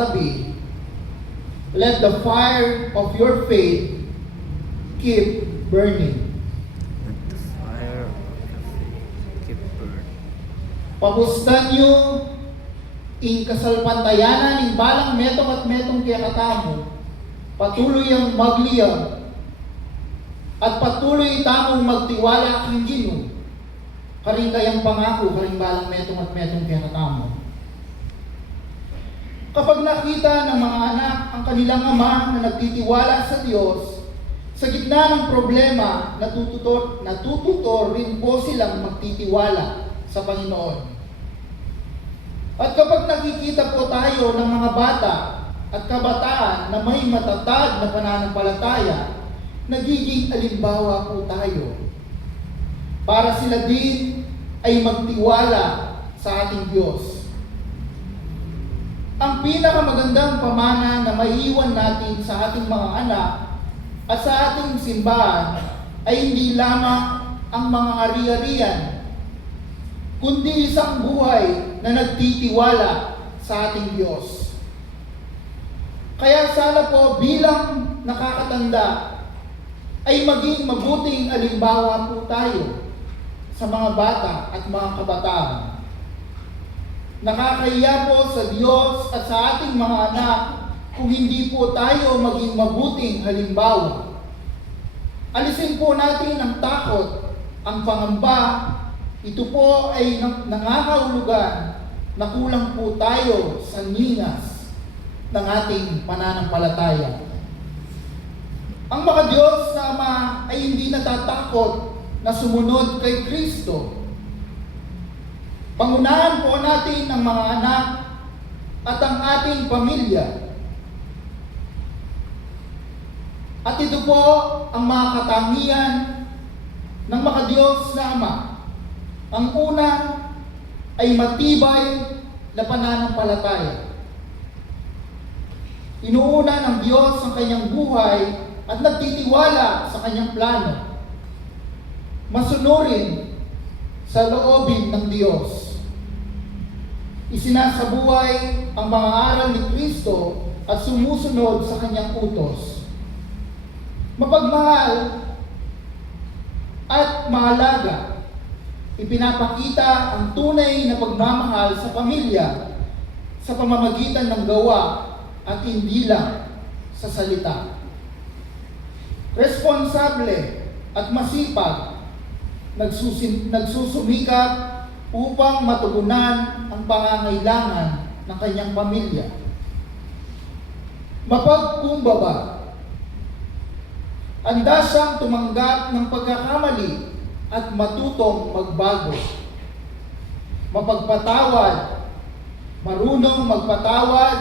katabi, let the fire of your faith keep burning. Let the fire of your faith keep burning. Pabustan nyo ing kasalpantayanan ing balang metong at metong kaya katamo, patuloy ang magliyab, at patuloy tamong magtiwala king Ginoo, karing kayang pangako, karing balang metong at metong kaya katamo. Kapag nakita ng mga anak ang kanilang ama na nagtitiwala sa Diyos, sa gitna ng problema, natututo rin po silang magtitiwala sa Panginoon. At kapag nakikita po tayo ng mga bata at kabataan na may matatag na pananampalataya, nagiging alimbawa po tayo para sila din ay magtiwala sa ating Diyos. Ang pinakamagandang pamana na maiiwan natin sa ating mga anak at sa ating simbahan ay hindi lamang ang mga ari-arian, kundi isang buhay na nagtitiwala sa ating Diyos. Kaya sana po bilang nakakatanda ay maging mabuting alimbawa po tayo sa mga bata at mga kabataan. Nakakahiya po sa Diyos at sa ating mga anak kung hindi po tayo maging mabuting halimbawa. Alisin po natin ang takot, ang pangamba. Ito po ay nangangahulugan na kulang po tayo sa ningas ng ating pananampalataya. Ang mga Diyos na Ama ay hindi natatakot na sumunod kay Kristo. Pangunahan po natin ang mga anak at ang ating pamilya. At ito po ang mga katangian ng mga Diyos na Ama. Ang una ay matibay na pananampalataya. Inuuna ng Diyos ang kanyang buhay at nagtitiwala sa kanyang plano. Masunurin sa loobin ng Diyos. Isinasabuhay ang mga aral ni Kristo at sumusunod sa kanyang utos. Mapagmahal at mahalaga. Ipinapakita ang tunay na pagmamahal sa pamilya sa pamamagitan ng gawa at hindi lang sa salita. Responsable at masipag, nagsusumikap upang matugunan ang pangangailangan ng kanyang pamilya. Mapagkumbaba, handa siyang tumanggap ng pagkakamali at matutong magbago. Mapagpatawad, marunong magpatawad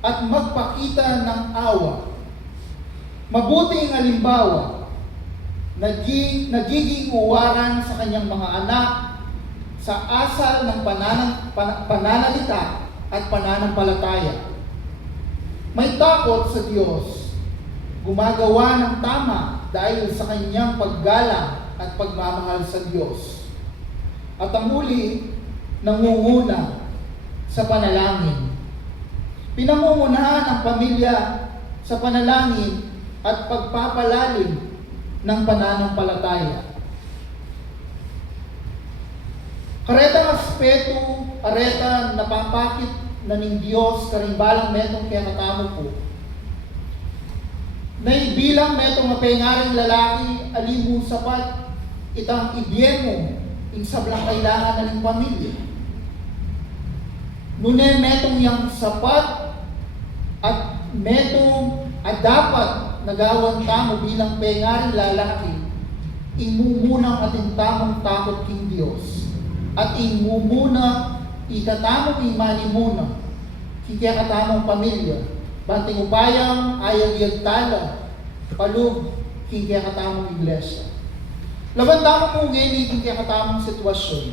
at magpakita ng awa. Mabuting halimbawa, nagiging uwaran sa kanyang mga anak sa asal ng pananalita at pananampalataya. May takot sa Diyos, gumagawa ng tama dahil sa kanyang paggalang at pagmamahal sa Diyos. At ang huli, nangunguna sa panalangin. Pinamumunahan ang pamilya sa panalangin at pagpapalalim ng pananampalataya. Karetang aspeto, areta napapakit na ng Diyos karimbalang metong kaya katamo po. Naibilang metong mapengaring lalaki, alimu sapat, itang ibyemo, insablang kailangan na ng pamilya. Nune metong yang sapat at metong dapat nagawan tamo bilang pengaring lalaki, imumunang ating tamong takot king Diyos. At imumuna, ikatamong imani muna, kikaya katamong pamilya, banting upayang, ayaw yagtala, palug, kikaya katamong iglesia. Laban tamo po ngayon, kikaya katamong sitwasyon.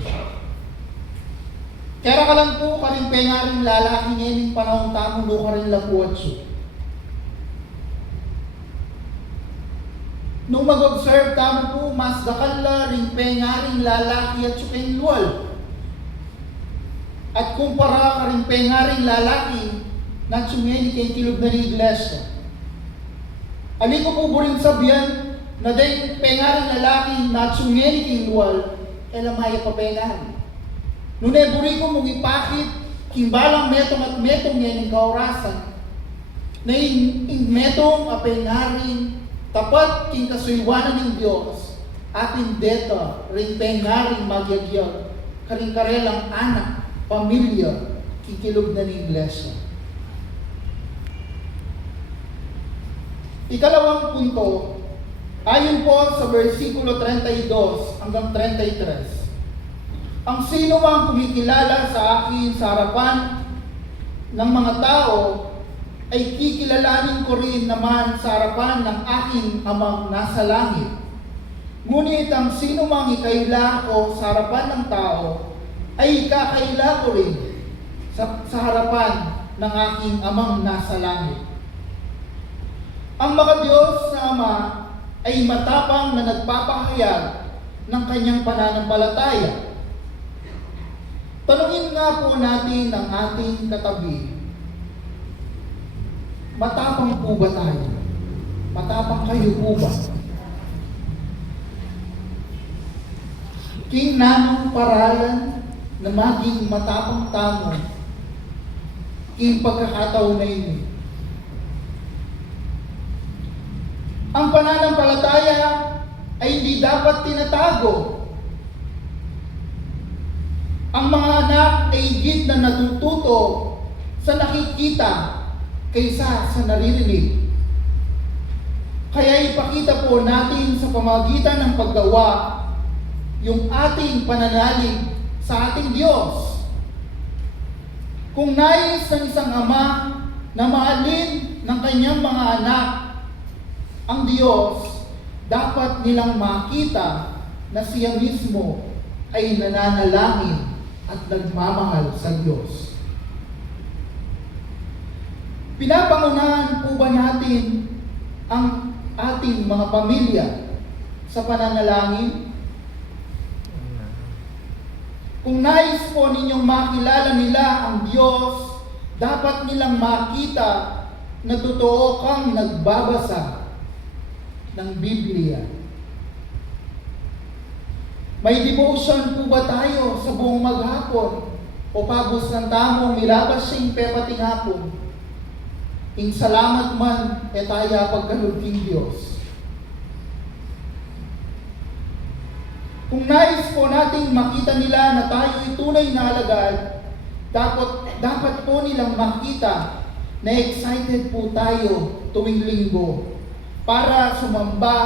Kaya ka lang po, karimpe nga rin lalaki ngayon, panahon tamong do ka rin lapuatso. Nung mag-observe tamo po, mas dakala rin pengaring lalaki at sukeng luwal. At kumpara ka rin pengaring lalaki na tsungeni kay kilog na ni iglesia. Ali ko po buring sabihan na dahil pengaring lalaki na tsungeni kay luwal, elamaya pa pengaring. Nunay buri ko mong ipakit, kimbalang metong at metong yan ang kaurasan, na in metong apengaring tapat king kasuywanan ng Diyos, atin deta rin pengaring magyagyan, karing-karelang anak, pamilya, kikilog na ng iglesia. Ikalawang punto, ayon po sa versikulo 32 hanggang 33. Ang sino mang kumikilala sa akin sa harapan ng mga tao, ay kikilalanin ko rin naman sa harapan ng aking amang nasa langit. Ngunit ang sino mang ikaila ko sa harapan ng tao, ay ikakaila ko rin sa harapan ng aking amang nasa langit. Ang Diyos na Ama ay matapang na nagpapahayag ng kanyang pananampalataya. Tanungin nga po natin ang ating katabi, matapang po ba tayo? Matapang kayo po ba? King namang paralan na maging matapang tamo, king pagkakataon na ini. Ang pananampalataya ay hindi dapat tinatago. Ang mga anak ay higit na natututo sa nakikita kaysa sa naririnig. Kaya ipakita po natin sa pamagitan ng paggawa yung ating pananalig sa ating Diyos. Kung nais ng isang ama na mahalin ng kanyang mga anak ang Diyos, dapat nilang makita na siya mismo ay nananalangin at nagmamahal sa Diyos. Pinapangunahan po ba natin ang ating mga pamilya sa pananalangin? Kung nais po ninyong makilala nila ang Diyos, dapat nilang makita na totoo kang nagbabasa ng Biblia. May devotion po ba tayo sa buong maghapon o pagos ng tamong milabas siyang pepating hapon? Ing salamat man etaya pagkaluging Diyos. Kung nais po nating makita nila na tayo'y tunay na alagad, dapat po nilang makita na excited po tayo tuwing linggo para sumamba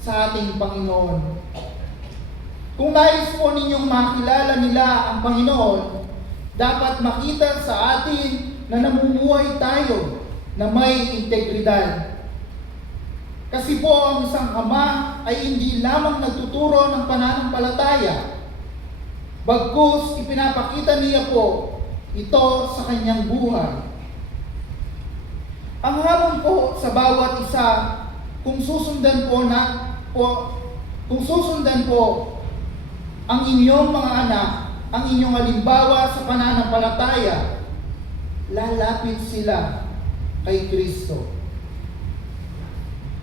sa ating Panginoon. Kung nais po ninyong makilala nila ang Panginoon, dapat makita sa atin na namumuhay tayo na may integridad. Kasi po ang isang ama ay hindi lamang nagtuturo ng pananampalataya, bagkus ipinapakita niya po ito sa kanyang buhay. Ang hamon po sa bawat isa, kung susundan po ang inyong mga anak, ang inyong halimbawa sa pananampalataya, lalapit sila kay Kristo.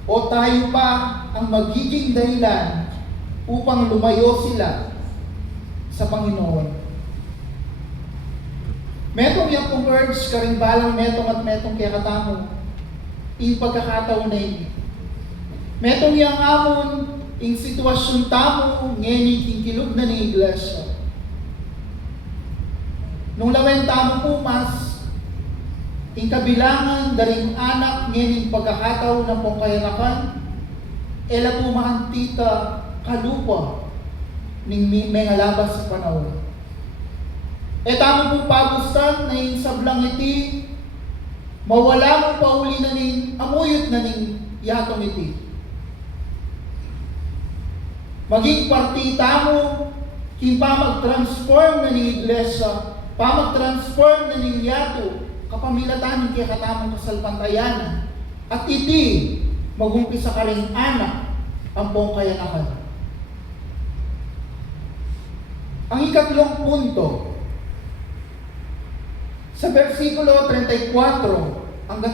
O tayo pa ang magiging dahilan upang lumayo sila sa Panginoon. Metong yung pong urge karimbalang metong at metong kaya katamo, in pagkakataon na ini. Metong yung amon, in sitwasyon tamo, ngeni kinkilog na ni iglesia. Nung lawen tamo po mas, in kabilangan daring anak ngeni pagkakataon na pong kayanakan, ela po mahantita kalupa ning may ngalabas sa panahon. E tamo po pagustan na yung sablang iti, mawala mo pa uli na ning, amuyot na ning yatong iti. Maging partita mo, kimpa mag-transform na ning iglesia, pa mag-transform na ning yato, kapamilatan kaya katamong kasalpantayanan, at iti, magumpisa ka rin anak, ang pong kayanakan. Ang ikatlong punto, Sa versikulo 34 hanggang